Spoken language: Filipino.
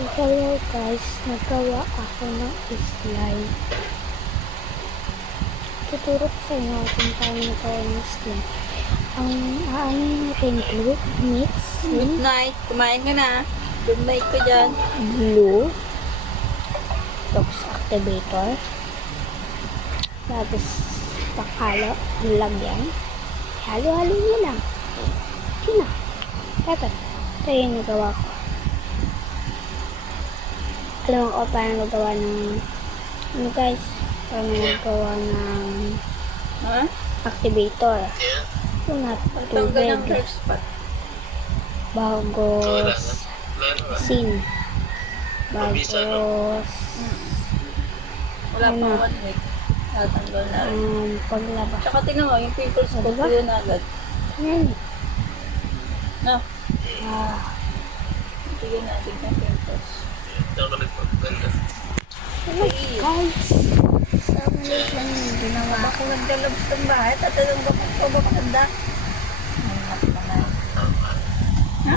So, hello guys, nagawa ako ng slime. Tuturo ko sa inyo kung paano nagawa ng slime. Ang natin glue, mix, Good night. Kumain ka na. Good night ko dyan. glue, box activator, tapos pakalo, lagyan. Halo-halo nyo lang. Yun na. Ito yung nagawa ko. Alam ko paano magawa ng guys, paano magawa ng Ha? activator. Yung na Tanggal ng tubig, dark spot. bagos sin, bagos Wala Ano? pang 1 week. Natanggal na rin. paglabas. Tsaka tingnan mo, yung pimples ko, Diba? yun agad. Yan. No? Ah, Tignan natin yung pimples. hello guys. So, maliit lang yung ginawa. Baka nagkalabas ng bahay, tatanong ba kung pa ba maganda? Ay, naman. Ha?